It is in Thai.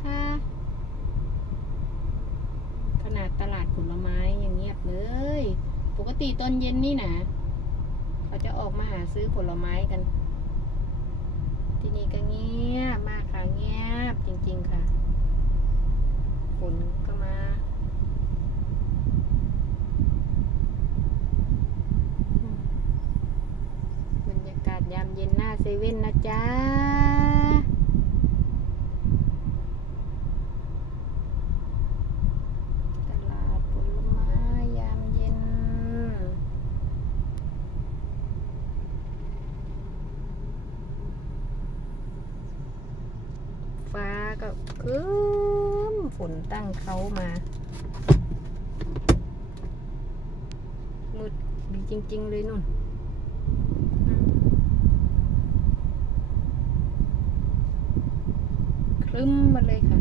นะคะ ขนาดตลาดผลไม้ยังเงียบเลย ปกติตอนเย็นนี่นะเขาจะออกมาหาซื้อผลไม้กัน ที่นี่ก็เงียบมากค่ะเงียบจริง ๆ ค่ะฝนก็มาบรรยากาศยามเย็นหน้าเซเว่นนะจ๊ะ ตลาดผลไม้ยามเย็น ฟ้าก็คืมฝนตั้งเขามา มืดดีจริง ๆ เลยนุ่นคลึ้มมาเลยค่ะ